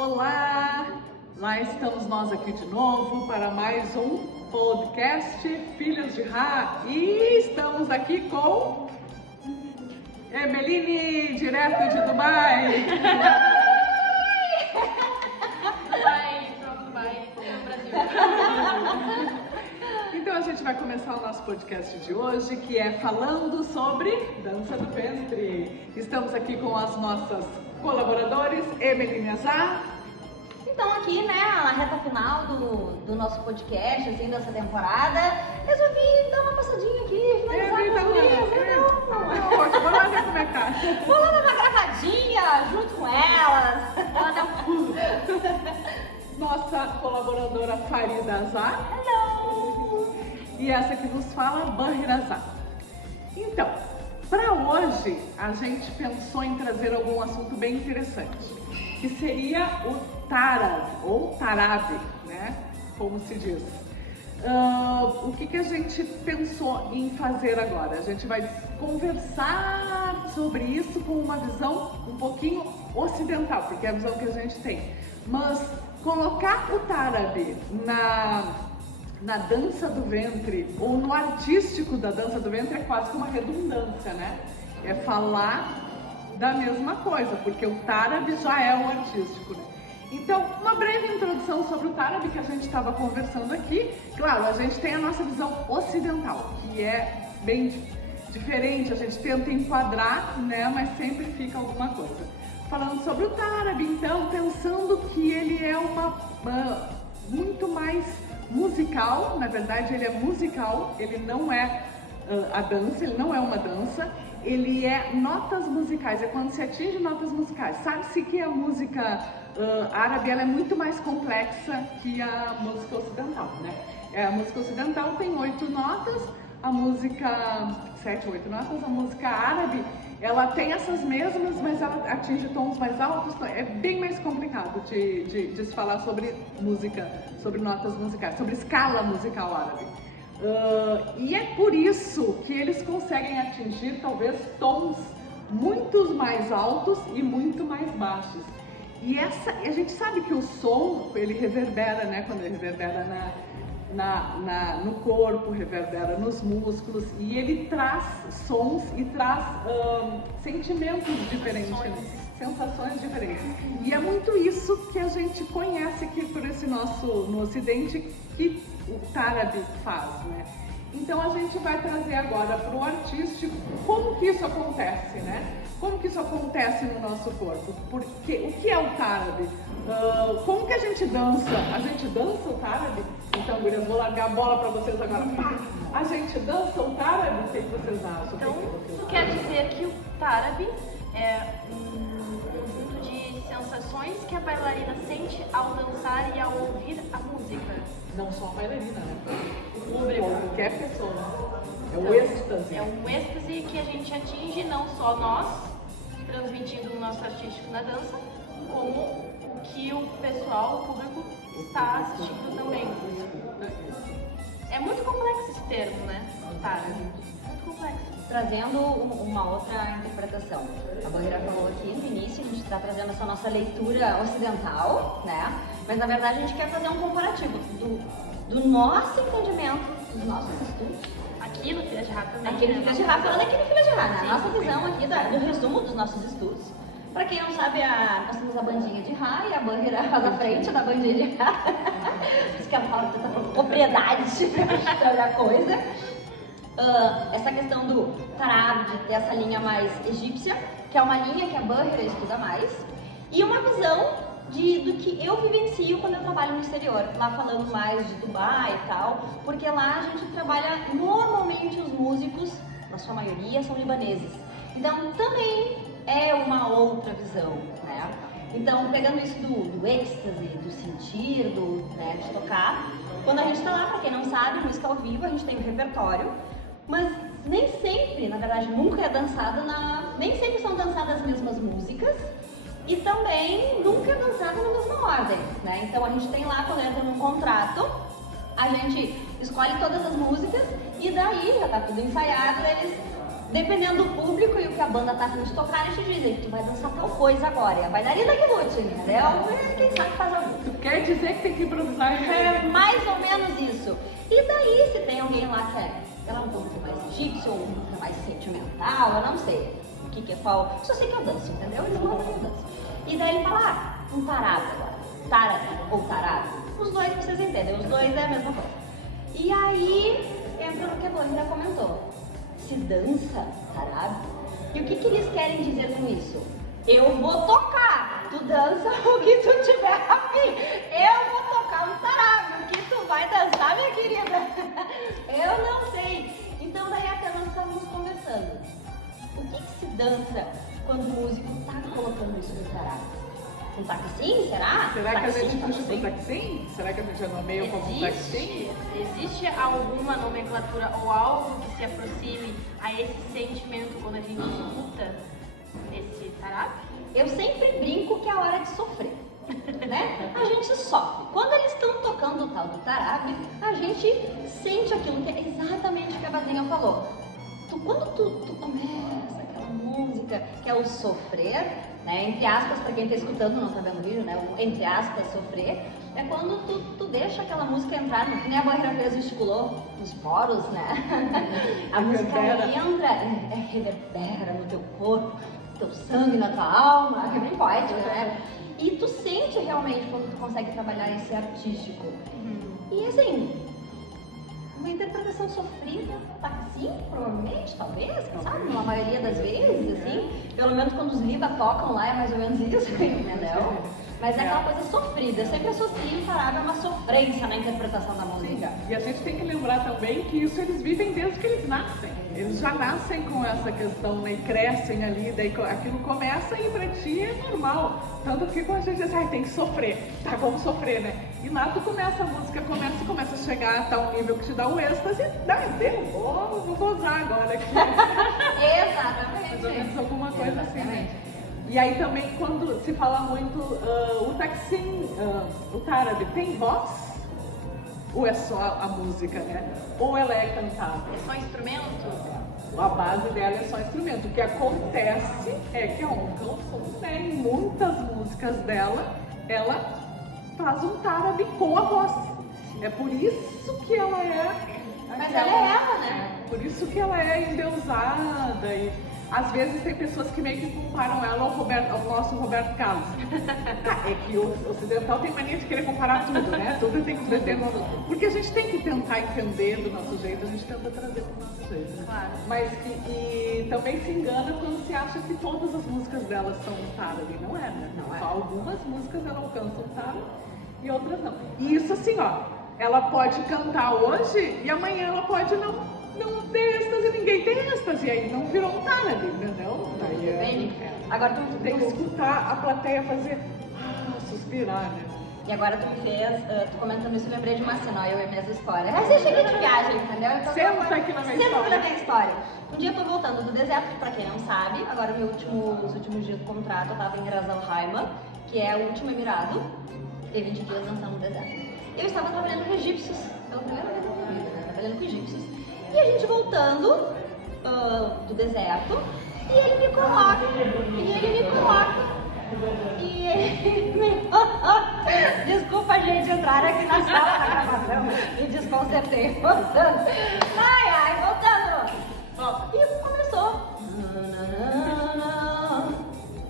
Olá! Lá estamos nós aqui de novo para mais um podcast Filhas de Rá e estamos aqui com Emeline, direto de Dubai. Dubai, no Brasil. Então a gente vai começar o nosso podcast de hoje, que é falando sobre dança do ventre. Estamos aqui com as nossas colaboradores, Emeline Azar. Então aqui, né, na reta final do nosso podcast, assim, dessa temporada, resolvi dar uma passadinha aqui, finalizar com Vou lá ver como é que tá. Vou lá dar uma gravadinha junto com elas. Ela dá um pulo. Nossa colaboradora Farida Azar. Hello! E essa que nos fala, Bahir Azar. Então, para hoje, a gente pensou em trazer algum assunto bem interessante, que seria o Tarab, ou Tarab, né? Como se diz. O que a gente pensou em fazer agora? A gente vai conversar sobre isso com uma visão um pouquinho ocidental, porque é a visão que a gente tem. Mas colocar o Tarab na dança do ventre, ou no artístico da dança do ventre, é quase que uma redundância, né? É falar da mesma coisa, porque o Tarab já é o artístico, né? Então, uma breve introdução sobre o Tarab que a gente estava conversando aqui. Claro, a gente tem a nossa visão ocidental, que é bem diferente, a gente tenta enquadrar, né? Mas sempre fica alguma coisa. Falando sobre o Tarab, então, pensando que ele é muito mais musical, na verdade ele é musical, ele não é a dança, ele não é uma dança, ele é notas musicais, é quando se atinge notas musicais. Sabe-se que a música árabe ela é muito mais complexa que a música ocidental, né? A música ocidental tem 8 notas, a música 7 ou 8 notas, a música árabe ela tem essas mesmas, mas ela atinge tons mais altos, é bem mais complicado de se falar sobre música, sobre notas musicais, sobre escala musical árabe. E é por isso que eles conseguem atingir talvez tons muito mais altos e muito mais baixos. E a gente sabe que o som, ele reverbera, né? Quando ele reverbera no corpo, reverbera nos músculos, e ele traz sons e traz sentimentos diferentes, sensações diferentes. E é muito isso que a gente conhece aqui por esse no Ocidente, que o Tarab faz, né? Então a gente vai trazer agora para o artístico como que isso acontece, né? Como que isso acontece no nosso corpo? Porque o que é o Tarab? Como que a gente dança? A gente dança o Tarab? Então, gurias, vou largar a bola para vocês agora. A gente dança o Tarab? O que vocês acham? Então, isso quer dizer que o Tarab é um conjunto de sensações que a bailarina sente ao dançar e ao ouvir a música. Não só a bailarina, né? O público. Qualquer pessoa. É o Então, êxtase. É um êxtase que a gente atinge, não só nós, transmitindo o nosso artístico na dança, como o que o pessoal, o público, está assistindo também. É muito complexo esse termo, né? Tarab. Muito complexo. Trazendo uma outra interpretação. A Bahira falou aqui no início, a gente está trazendo essa nossa leitura ocidental, né? Mas na verdade a gente quer fazer um comparativo do nosso entendimento, dos nossos estudos. Aqui no Filhas de Rá também. Aqui no Filhas de Rá, falando aqui no Filhas de Rá, né? Sim, A nossa sim. visão aqui do resumo dos nossos estudos. Pra quem não sabe, nós temos a bandinha de Rá e a Bahira faz a frente da bandinha de Rá. Por isso que ela fala com tanta propriedade sobre a coisa. Essa questão do Tarab, de ter essa linha mais egípcia, que é uma linha que a Bahira estuda mais, e uma visão do que eu vivencio quando eu trabalho no exterior, lá falando mais de Dubai e tal, porque lá a gente trabalha, normalmente os músicos, na sua maioria, são libaneses. Então também é uma outra visão, né? Então, pegando isso do êxtase, do sentir, né, de tocar, quando a gente tá lá, pra quem não sabe, música ao vivo, a gente tem um repertório, mas nem sempre, na verdade, nunca é dançada nem sempre são dançadas as mesmas músicas e também nunca é dançada na mesma ordem, né? Então a gente tem lá, quando entra num contrato, a gente escolhe todas as músicas e daí já tá tudo ensaiado, eles dependendo do público e o que a banda tá afim de tocar, eles te dizem que tu vai dançar tal coisa agora. É a bailarina que lute, entendeu? Quem sabe faz algum. Tu quer dizer que tem que improvisar? É mais ou menos isso. E daí, se tem alguém lá que ela é um pouco mais egípcio, ou um pouco mais sentimental, eu não sei o que é qual. Só sei que eu danço, entendeu? Eles mandam eu danço. E daí ele fala, um tarado agora. Tarado ou tarado. Os dois vocês entendem, os dois é a mesma coisa. E aí, entra no que a Blanca comentou. Se dança tarado. E o que eles querem dizer com isso? Eu vou tocar. Tu dança o que tu tiver afim. Eu vou tocar um tarado. O que tu vai dançar, minha querida? Eu não sei. Então daí até nós estávamos conversando. O que se dança quando o músico tá colocando isso no tarado? Um taxim, será? Será que a gente puxa pro taxim? Será que a gente já nomeia como um taxim? Existe alguma nomenclatura ou algo que se aproxime a esse sentimento quando a gente escuta esse tarado? Eu sempre brinco que é a hora de sofrer, né? A gente sofre. Quando eles estão tocando o tal do tarabe, a gente sente aquilo que é exatamente o que a Badrinha falou. Quando tu começa aquela música que é o sofrer, né? Entre aspas, para quem está escutando, não está vendo o vídeo, né? O entre aspas, sofrer, é quando tu deixa aquela música entrar, que nem a Barreira fez, gesticulou nos poros, né? A música entra, reverbera no teu corpo, teu sangue na tua alma, é bem poético, né? E tu sente realmente quando tu consegue trabalhar esse artístico. E assim, uma interpretação sofrida, tá sim, provavelmente, talvez, quem sabe, na maioria das vezes, assim. Pelo menos quando os Liba tocam lá é mais ou menos isso, entendeu? Mas é aquela coisa sofrida. Eu sempre associo o tarado a uma sofrência na interpretação da música. E a gente tem que lembrar também que isso eles vivem desde que eles nascem. Eles já nascem com essa questão, né? E crescem ali, daí aquilo começa e pra ti é normal. Tanto que quando a gente diz, tem que sofrer, tá, vamos sofrer, né? E lá tu começa, a música começa a chegar a tal nível que te dá o êxtase, vou gozar agora aqui. Exatamente. Mais ou menos alguma coisa assim, né? E aí também quando se fala muito, o taxim, o tarabe, tem voz? Ou é só a música, né? Ou ela é cantada? É só instrumento? A base dela é só instrumento. O que acontece é que a Onca né, em muitas músicas dela, ela faz um tarabe com a voz. É por isso que ela é... Mas ela é ela, né? Por isso que ela é endeusada e... Às vezes tem pessoas que meio que comparam ela ao nosso Roberto Carlos. É que o ocidental tem mania de querer comparar tudo, né? Tudo tem que ter no... Porque a gente tem que tentar entender do nosso jeito, a gente tenta trazer do nosso jeito. Né? Claro. Mas que também se engana quando se acha que todas as músicas delas são um tarabe. Não é, né? Não é. Só algumas músicas ela alcançam um tarabe e outras não. E isso assim, ó, ela pode cantar hoje e amanhã ela pode não ter êxtase, ninguém tem êxtase, aí não virou um tarabe, entendeu? Aí Agora tu tem que escutar a plateia fazer suspirar, né? E agora tu me fez, tu comentando isso, eu lembrei de uma cena, eu e a mesma história. Mas eu cheguei de viagem, entendeu? Então, Senta aqui na minha Senta história. aqui na minha história. Um dia eu tô voltando do deserto, que pra quem não sabe, agora os últimos dias do contrato, eu tava em Ras Al Khaimah, que é o último emirado, e 20 dias dançando no deserto. Eu estava trabalhando com egípcios, pela primeira vez na minha vida, né? Trabalhando com egípcios. E a gente voltando do deserto, e ele me coloca, Desculpa, gente, entrar aqui na sala da gravação e desconcertei. Voltando. Voltando. E começou.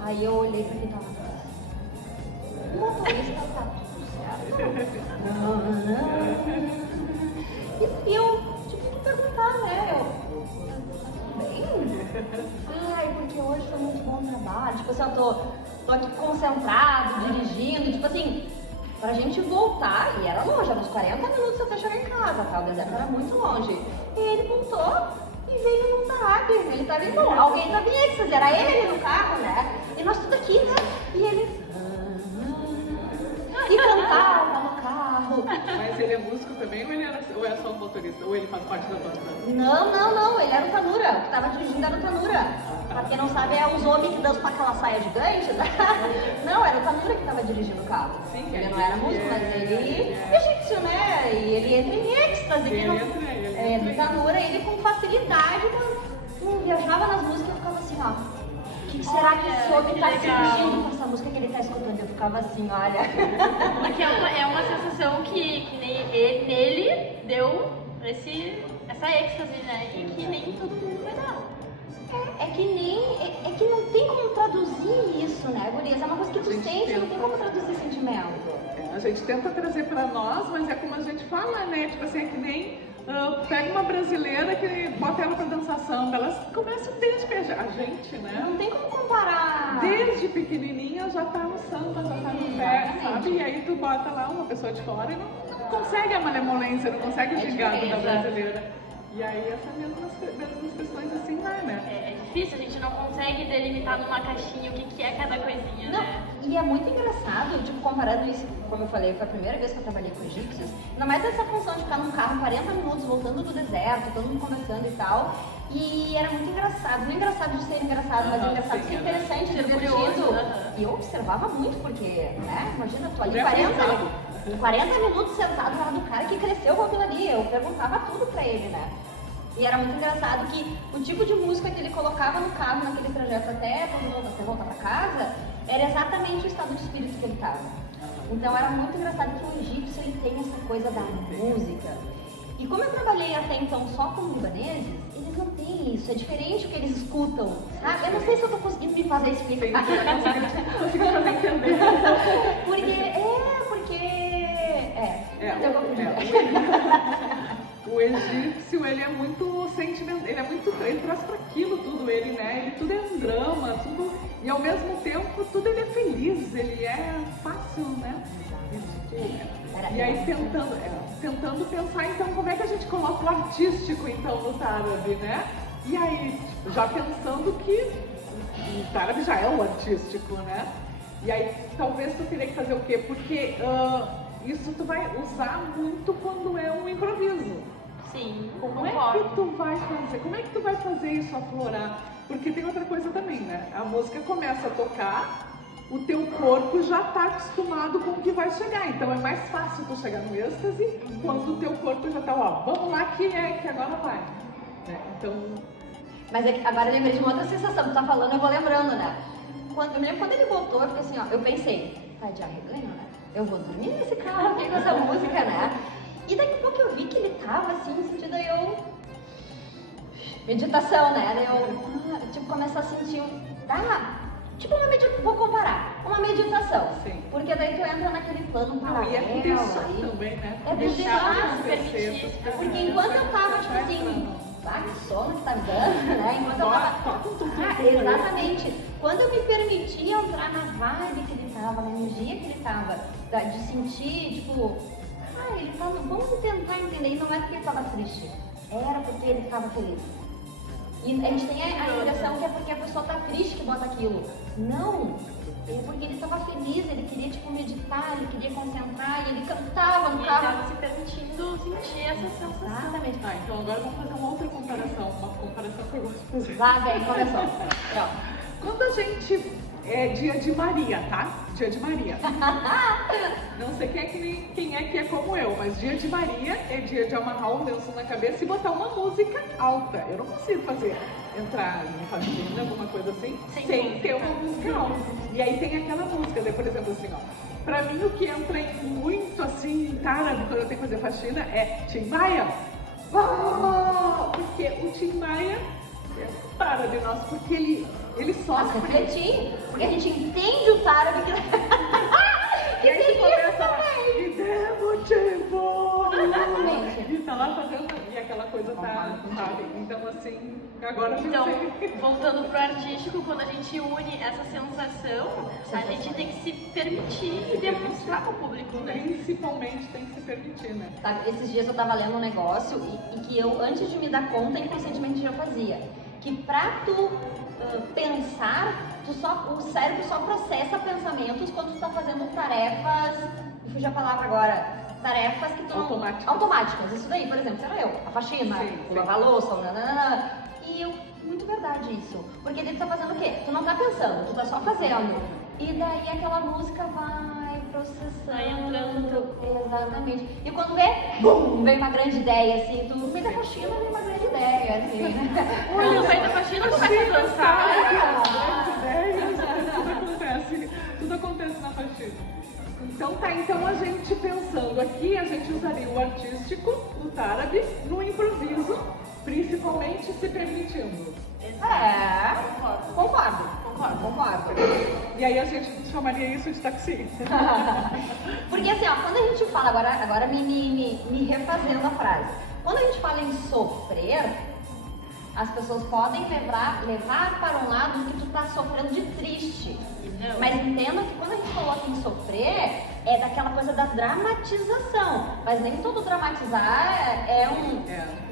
Aí eu olhei pra quem tava atrás. O motorista tá tudo certo. E eu tive que perguntar, né? Ai, porque hoje foi muito bom o trabalho. Tipo assim, eu tô aqui concentrado, dirigindo, tipo assim, pra gente voltar, e era longe, era uns 40 minutos até chegar em casa, tá? O deserto era muito longe. E ele voltou e veio num tarabe. Ele tava indo, alguém tava em êxtase, era ele no carro, né? E nós tudo aqui, né? E ele... E cantava no carro. Mas ele é músico também ou é só um motorista? Ou ele faz parte da banda? Não, ele era o Tanura, o que tava dirigindo era o Tanura. Pra quem não sabe, é os homens que dançam com aquela saia gigante, né? Não, era o Tanura que tava dirigindo o carro. Sim, ele não era músico, mas ele é egípcio, né? E ele entra em êxtase. Ele entra no Tanura, ele com facilidade viajava nas músicas e eu ficava assim, ó. O que será que esse homem tá sentindo com essa música que ele tá escutando? Eu ficava assim, olha. Porque é uma sensação que nem nele deu essa êxtase, né? E que nem todo mundo vai dar. É que não tem como traduzir isso, né, gurias? É uma coisa que tu sente, não tem como traduzir sentimento. A gente tenta trazer pra nós, mas é como a gente fala, né? Tipo assim, é que nem pega uma brasileira que bota ela pra dançar samba, elas começam desde a gente, né? Não tem como comparar. Desde pequenininha já tá no samba, já tá no pé, sabe? E aí tu bota lá uma pessoa de fora e não consegue a malemolência, não consegue o gingado da brasileira. E aí essas mesmas questões assim vai, né? É difícil, a gente não consegue delimitar numa caixinha o que é cada coisinha, Não, né? e é muito engraçado, tipo, comparando isso, como eu falei, foi a primeira vez que eu trabalhei com egípcios, ainda mais essa função de ficar num carro 40 minutos voltando do deserto, todo mundo conversando e tal, e era muito engraçado, não engraçado de ser engraçado, mas engraçado de ser interessante, divertido. E eu observava muito, porque, né, imagina, tu ali 40 minutos sentado na do cara que cresceu com aquilo ali, eu perguntava tudo pra ele, né? E era muito engraçado que o tipo de música que ele colocava no carro naquele trajeto até voltar pra casa era exatamente o estado de espírito que ele estava. Então era muito engraçado que o egípcio ele tem essa coisa da música. E como eu trabalhei até então só com libaneses, eles não têm isso, é diferente o que eles escutam, sabe? Eu não sei se eu tô conseguindo me fazer explicar. Consigo fazer entender. O egípcio, ele é muito sentimental, ele traz para aquilo tudo, ele tudo é um drama, tudo, e ao mesmo tempo tudo ele é feliz, ele é fácil, né? E aí tentando pensar então como é que a gente coloca o artístico então no Tarabe, né? E aí, já pensando que o Tarabe já é o artístico, né? E aí talvez tu teria que fazer o quê? Porque isso tu vai usar muito quando é um improviso. Sim, Como é que tu vai fazer? Como é que tu vai fazer isso aflorar? Porque tem outra coisa também, né? A música começa a tocar, o teu corpo já está acostumado com o que vai chegar. Então é mais fácil tu chegar no êxtase quando o teu corpo já está, ó, vamos lá que agora vai. Né? Então... Mas agora eu lembrei de uma outra sensação, tu tá falando, eu vou lembrando, né? Eu me lembro quando ele botou, eu fiquei assim, ó, eu pensei, tá de arreganho, né? Eu vou dormir nesse carro aqui com essa música, né? E daqui a pouco eu vi que ele tava assim, no sentido aí eu... Meditação, né? Daí eu, tipo, começo a sentir tipo uma meditação, vou comparar, uma meditação. Sim. Porque daí tu entra naquele plano paralelo. E é deixar também, né? É deixar se permitir. Porque enquanto eu tava, tipo assim, que sono que tá me dando, né? Enquanto eu tava... exatamente. Quando eu me permitia entrar na vibe que ele tava, na energia que ele tava, de sentir, tipo, ele tava, vamos tentar entender, e não é porque ele tava triste, era porque ele tava feliz. E a gente tem a impressão que é porque a pessoa tá triste que bota aquilo. Não, é porque ele tava feliz, ele queria, tipo, meditar, ele queria concentrar, e ele cantava no carro. Ele tava se permitindo sentir essa sensação. Exatamente. Tá, então agora vamos fazer uma outra comparação, uma comparação que eu gosto de fazer. Lá, velho, começou. Quando a gente é dia de Maria, tá? Dia de Maria. Não sei quem é que é como eu, mas dia de Maria é dia de amarrar o lenço na cabeça e botar uma música alta. Eu não consigo entrar em faxina, alguma coisa assim, sem ter uma música alta. E aí tem aquela música, daí, por exemplo, assim, ó. Pra mim o que entra muito assim, em Tarabe, quando eu tenho que fazer faxina, é Tim Maia. Porque o Tim Maia é Tarabe nosso, porque ele sofre. Porque a gente entende o Tarabe que... E aí tu começa lá, me dê motivo! Exatamente. E tá lá fazendo, e aquela coisa tá, sabe? Então assim, agora eu pensei. Voltando pro artístico, quando a gente une essa sensação, a gente tem que se permitir e demonstrar pro público, né? Principalmente tem que se permitir, né? Sabe, esses dias eu tava lendo um negócio e que eu, antes de me dar conta, inconscientemente já fazia. Que pra tu pensar, o cérebro só processa pensamentos quando tu tá fazendo tarefas, me fugiu a palavra agora, tarefas que tu automáticas, isso daí, por exemplo, sei lá, a faxina, lavar a louça, e muito verdade isso, porque daí tu tá fazendo o quê? Tu não tá pensando, tu tá só fazendo, E daí aquela música vai processando. Vai entrando no teu corpo. Exatamente. E quando vê, bum, vem uma grande ideia, assim, tu no meio da faxina vem uma grande ideia, assim, né? Olha, vai da faxina, tu vai dançar. Tudo acontece na faxina. Então tá, então a gente pensando aqui, a gente usaria o artístico, o tárabe, no improviso, principalmente se permitindo. É, concordo. E aí a gente chamaria isso de taxi. Porque assim, ó, quando a gente fala, agora me refazendo a frase, quando a gente fala em sofrer, as pessoas podem levar para um lado que tu tá sofrendo de triste. Não. Mas entenda que quando a gente coloca em sofrer, é daquela coisa da dramatização. Mas nem todo dramatizar é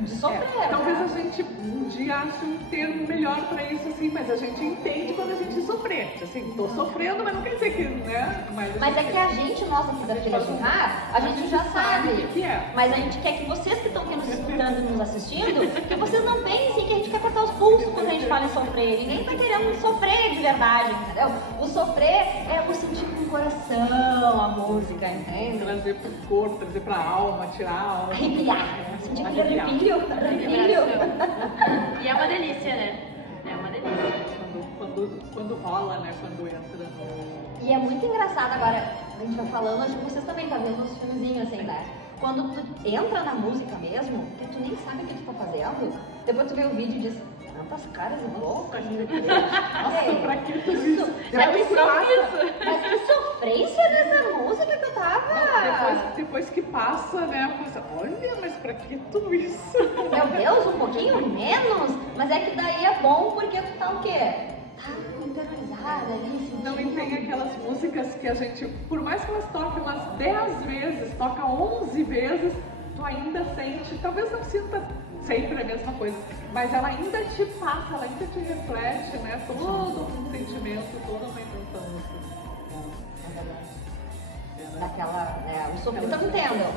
de sofrer. Talvez né? a gente um dia ache um termo melhor pra isso, assim, mas a gente entende quando a gente sofrer. Assim, tô sofrendo, mas não quer dizer que, né? Mas é que a gente, nós aqui da Filha de Rá, a gente já sabe. o que é. Mas a gente quer que vocês que estão aqui nos escutando e nos assistindo, que vocês não pensem que a gente quer cortar os pulsos quando a gente fala em sofrer. Ninguém tá querendo sofrer de verdade, entendeu? O sofrer é o sentir com o coração a música, entende? Trazer pro corpo, trazer pra alma, tirar a alma. Arrepiar. Sentir aquele Arrepiar. arrepio. E é uma delícia, né? É uma delícia. Quando rola, né? Quando entra no... E é muito engraçado agora, a gente vai falando, acho que vocês também estão vendo uns filmezinhos assim, né? Quando tu entra na música mesmo, que tu nem sabe o que tu tá fazendo, depois tu vê o vídeo e diz, tantas caras e bocas, meu Deus. Nossa, pra que tudo isso? Mas que sofrência nessa música que eu tava. Depois que passa, né? A coisa, olha, mas pra que tudo isso? Meu Deus, um pouquinho menos? Mas é que daí é bom porque tu tá o quê? Tá internalizada ali, sentindo. Não, e tem aquelas músicas que a gente, por mais que elas toquem umas 10 vezes, toca 11 vezes, tu ainda sente, talvez não sinta sempre a mesma coisa, mas ela ainda te passa, ela ainda te reflete, né? Todo um sentimento, toda uma intenção. Daquela, né, o sofrer, então entendam,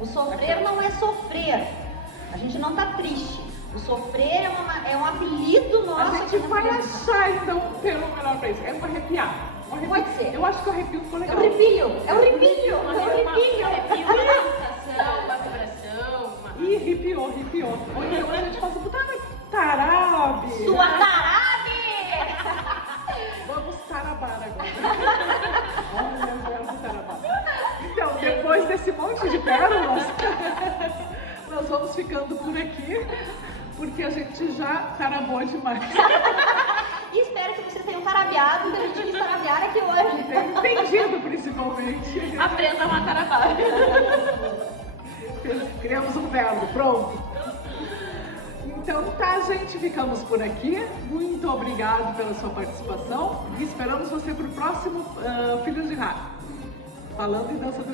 o sofrer não é sofrer, a gente não tá triste, o sofrer é um apelido nosso. A gente aqui na vai Filha de Rá. achar então um termo melhor pra isso, é um arrepiar. Pode ser. Eu acho que o arrepio ficou É legal. um arrepio, é um arrepio, Uma é um arrepio. uma sensação, uma vibração, uma... Ih, arrepiou. Ou então a gente passa pro tarabe. Sua tarabe! Vamos tarabar agora. Olha o verbo tarabar. Então, depois desse monte de pérolas, nós vamos ficando por aqui, porque a gente já tarabou demais. E espero que vocês tenham tarabeado, que a gente quis tarabear aqui hoje. Tem entendido, principalmente. Aprenda uma carabá. Criamos um verbo, pronto. Então tá, gente, ficamos por aqui. Muito obrigado pela sua participação e esperamos você para o próximo Filhos de Rá. Falando e dançando.